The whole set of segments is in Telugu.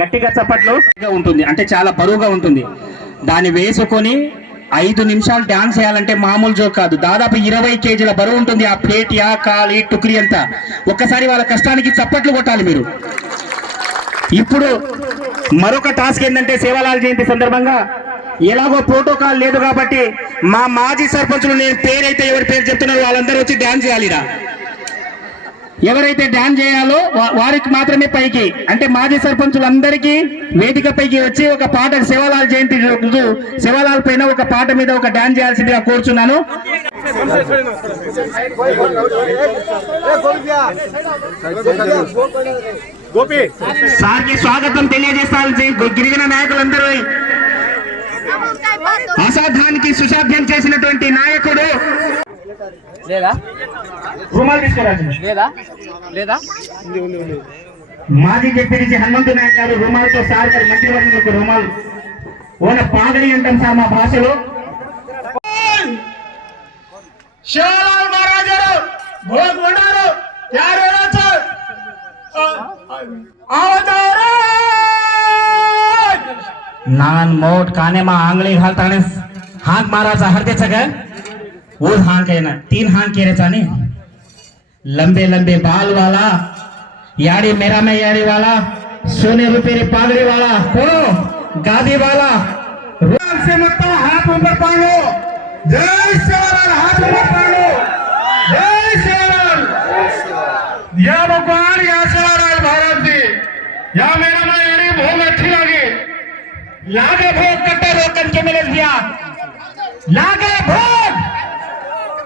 గట్టిగా చప్పట్లు ఉంటుంది. అంటే చాలా బరువుగా ఉంటుంది. దాన్ని వేసుకొని ఐదు నిమిషాలు డాన్స్ చేయాలంటే మామూలు జోక్ కాదు. దాదాపు ఇరవై కేజీల బరువు ఉంటుంది ఆ ప్లేట్ యా కాలి టుక్రి అంతా. ఒక్కసారి వాళ్ళ కష్టానికి చప్పట్లు కొట్టాలి మీరు. ఇప్పుడు మరొక టాస్క్ ఏంటంటే సేవలాల్ జయంతి సందర్భంగా ఎలాగో ప్రోటోకాల్ లేదు కాబట్టి మా మాజీ సర్పంచులు నేను పేరైతే ఎవరి పేరు చెప్తున్నారో వాళ్ళందరూ వచ్చి డాన్స్ చేయాలిరా. ఎవరైతే డాన్స్ చేయాలో వారికి మాత్రమే పైకి. అంటే మాజీ సర్పంచులందరికీ వేదిక పైకి వచ్చి ఒక పాట శివలాల్ జయంతి రోజు శివలాల్ పైన ఒక పాట మీద ఒక డాన్స్ చేయాల్సిందిగా కోరుచున్నాను. సార్కి స్వాగతం తెలియజేస్తాల్సి గిరిజన నాయకులందరూ. అసాధ్యానికి సుసాధ్యం చేసినటువంటి నాయకుడు లేదా లేదా లేదా మాజీ చెప్పేసి హనుమంతు నాయక్ గారు రుమాలతో సార్ గారు మంత్రివర్గం రుమాలు ఓన పాగడి అంటాం సార్ మా భాషలో శివలాల్ మహారాజ్ గారు భోగ్ ఉన్నారు యారు ನಾನ್ ಮೋಟ್ ಕಾನೆ ಮಾ ಆಂಗ್ಳಿ ಹಾಲ್ ತಗಣೆ ಹಾಕ್ ಮಾರಾಚ ಹರ್ದೆ ಚಗ हांक आहे ना, तीन हांक केले चाने लंबे लंबे बाल वाला, यारी मेरा में याड़ी वाला, सोने रुपये पागड़ी वाला कौन गादी वाला। से मत हाथ ऊपर पालो। जय शिवलाल हाथ ऊपर पालो। जय शिवलाल या भगवान, या शिवलाल भारत जी। या मेरा मैं याड़ी बहुत अच्छी लगी। लागे भोग कट्टे रोग करके मिले दिया। लागे भोग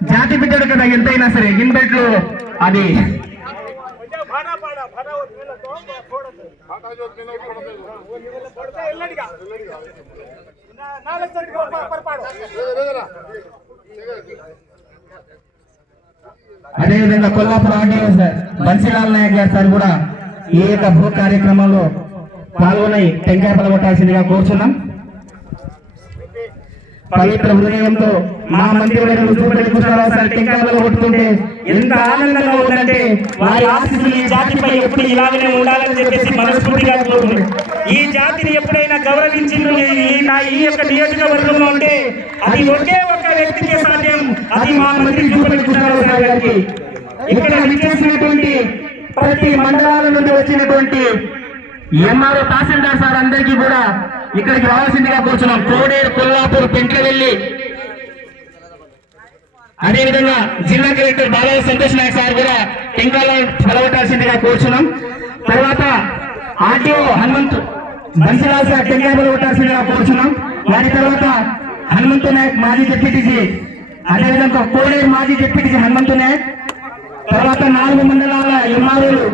జాతి బిడ్డడు కదా ఎంతైనా సరే ఇన్బెట్లు అది. అదేవిధంగా కొల్లాపురం ఆర్డీఓ సార్ బన్సీలాల్ నాయక్ గారు సార్ కూడా ఈ యొక్క భూ కార్యక్రమంలో పాల్గొని టెంకాయ పలగొట్టాల్సిందిగా కోరుచున్నాం. పవిత్ర హృదయంతో మా మందిరం చూపటి కృష్ణరావు సార్ టెంకాయ ఎంత ఆనందంగా ఉందంటే వారి ఆశీస్సులు ఈ జాతిపై ఎప్పుడు ఇలాగనే ఉండాలని చెప్పేసి మనస్ఫూర్తిగా కోరుతుంది ఈ జాతిని ఎప్పుడైనా గౌరవించింది ఈ నా ఈ యొక్క నియోజకవర్గంలో ఉంటే అది ఒకే ఒక్క వ్యక్తికే సాధ్యం. అది మా మంత్రి చూపటి కృష్ణరావు గారికి. ఇక్కడ విచ్చేసినటువంటి ప్రతి మండలాల నుండి వచ్చినటువంటి ఎంఆర్ఓ తహసీల్దార్ సార్ అందరికీ కూడా ఇక్కడికి రావాల్సిందిగా కూర్చున్నాం. కోడేరు కొల్లాపూర్ పెంట్లవెల్లి అదేవిధంగా జిల్లా కలెక్టర్ బాలయ్య సంతోష్ నాయక్ సార్ కూడా టెంకాలో పలవటాల్సిందిగా కూర్చున్నాం. తర్వాత ఆర్టీఓ హనుమంతు బన్సిరాజ్ సార్ టెంకాయ పలవటాల్సిందిగా కూర్చున్నాం. దాని తర్వాత హనుమంతు నాయక్ మాజీ డిప్యూటీసీ అదేవిధంగా కోడేరు మాజీ డిప్యూటీసీ హనుమంతు నాయక్. తర్వాత నాలుగు మండలాల ఎంఆర్ఓలు.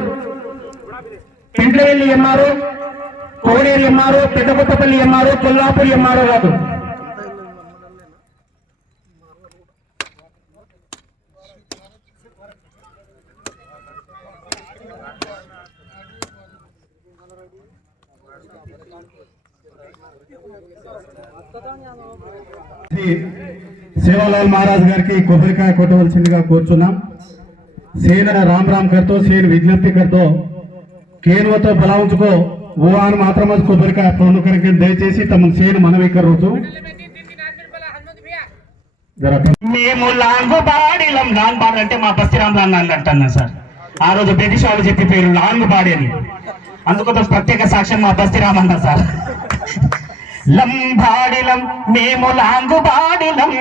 Pentlavelli MRO Kodair MRO Peddakothapalli MRO Kollapur MRO కాదు. సేవాలాల్ మహారాజ్ గారికి కొబ్బరికాయ కొట్టవలసిందిగా కోరుచున్నాం. సేన రామ్ రామ్ కర్తో సేన విజ్ఞప్తి కర్తో కేనువతో బలా ఉంచుకో అని మాత్రం అది కొబ్బరికాయ పండు కనుక దయచేసి తమ సేను మనవి కరుతూ మేము లాంగు బాడిలం లాంగ్ బాడి అంటే మా బస్తిరామ్ లాంగ్ అని అంటున్నా సార్. ఆ రోజు బ్రిటిష్ వాళ్ళు చెప్పి పేరు లాంగ్ బాడి అని. అందుకోసం ప్రత్యేక సాక్ష్యం మా బస్తిరామ్ అన్న సార్. లంబాడిలం మేము లాంగుబాడిలం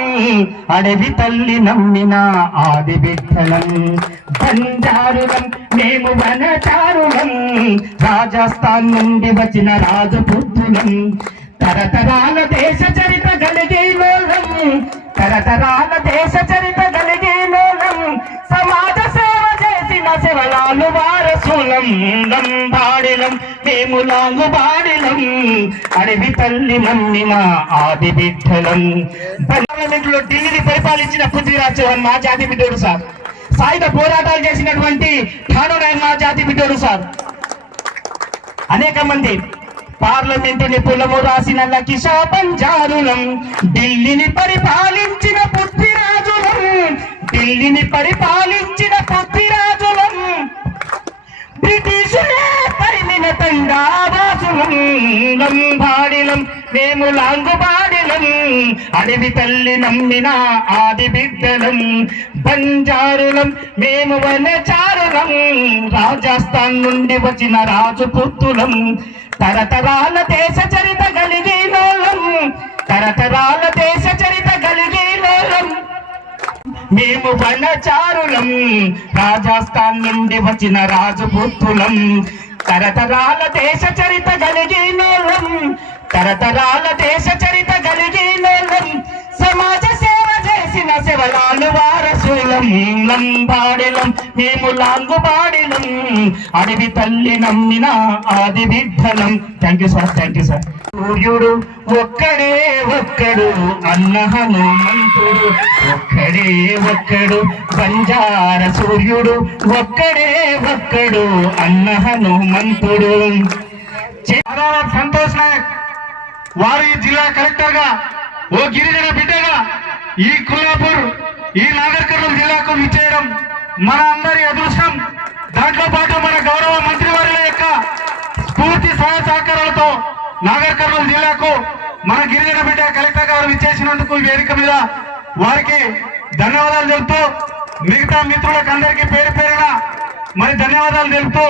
అడవి తల్లి నమ్మిన ఆది బిడ్డలం బంజారులం మేము వనచారులం. రాజస్థాన్ నుండి వచ్చిన రాజపుత్రులం. తరతరాల దేశ చరిత కలిగే లోలం తరతరాల దేశ చరిత కలిగే లోలం సమాజ సేవ చేసిన శివలాలు వారసులం. లంబాడిలం మేము లాంగు బాడిలం అడవి తల్లి నమ్మిన ఆది బిడ్డలం. పార్లమెంట్లో ఢిల్లీని పరిపాలించిన పృథ్వీరాజ్ చౌహాన్ మా జాతి బిడ్డోడు సార్? సాయుధ పోరాటాలు చేసినటువంటి ఠానూ మా జాతి బిడ్డలు సార్. అనేక మంది పార్లమెంటు నిపుణము రాసిన లకిషా పంజారులం ఢిల్లీని పరిపాలించిన పృథ్వీరాజులం ఢిల్లీని పరిపాలించిన పృథ్వీరాజులం బ్రిటిషులే పరిమిన తండావాసులం లంబాడిలం మేము లాంగుబాడిలం అడవి తల్లి నమ్మిన ఆది బిడ్డలం బంజారులం మేము వనచారులం. రాజస్థాన్ నుండి వచ్చిన రాజపుత్రులం. తరతరాల దేశ చరిత కలిగినోళ్ళం తరతరాల దేశ చరిత కలిగినోళ్ళం మేము వనచారులం. రాజస్థాన్ నుండి వచ్చిన రాజపుత్రులం. తరతరాల దేశ చరిత కలిగినోళ్ళం తరతరాల దేశ చరిత కలిగినోళ్ళం సమాజ సేవ చేసిన శివలాలు వారసులం లంబాడిలం మేము లాంగుబాడిలం అడవి తల్లి నమ్మిన ఆది బిడ్డలం thank you sir thank you sir సూర్యుడు ఒక్కడే ఒక్కడు అన్న హనుమంతుడు ఒక్కడే ఒక్కడు. బంజార సూర్యుడు ఒక్కడే ఒక్కడు అన్న హనుమంతుడు సంతోష్ నాయక్. వారు ఈ జిల్లా కలెక్టర్గా ఓ గిరిజన బిడ్డగా ఈ కుల్లాపూర్ ఈ నాగర్ కర్నూలు జిల్లాకు విచ్చేయడం మన అందరి అదృష్టం. దాంట్లో పాటు మన గౌరవ మంత్రి వారి యొక్క స్ఫూర్తి సహాయ సహకారాలతో నాగర్ కర్నూలు జిల్లాకు మన గిరిజన బిడ్డ కలెక్టర్ గారు విచ్చేసినందుకు వేదిక మీద వారికి ధన్యవాదాలు తెలుపుతూ మిగతా మిత్రులకు అందరికీ పేరు పేరున మరి ధన్యవాదాలు తెలుపుతూ.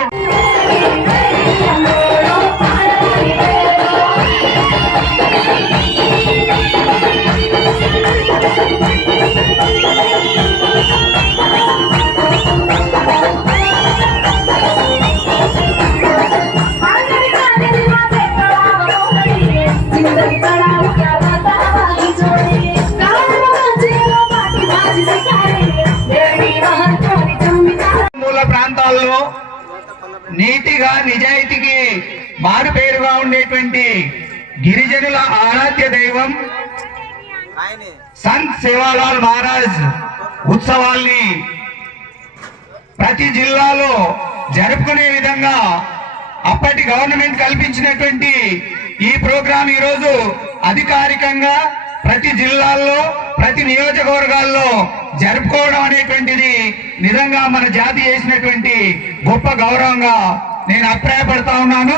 ప్రాంతాల్లో నీతిగా నిజాయితీకి మారు పేరుగా ఉండేటువంటి గిరిజనుల ఆరాధ్య దైవం. సంత్ సేవాలాల్ మహారాజ్ ఉత్సవాల్ని ప్రతి జిల్లాలో జరుపుకునే విధంగా అప్పటి గవర్నమెంట్ కల్పించినటువంటి ఈ ప్రోగ్రాం ఈరోజు అధికారికంగా ప్రతి జిల్లాల్లో ప్రతి నియోజకవర్గాల్లో జరుపుకోవడం అనేటువంటిది నిజంగా మన జాతి చేసినటువంటి గొప్ప గౌరవంగా నేను అభిప్రాయపడతా ఉన్నాను.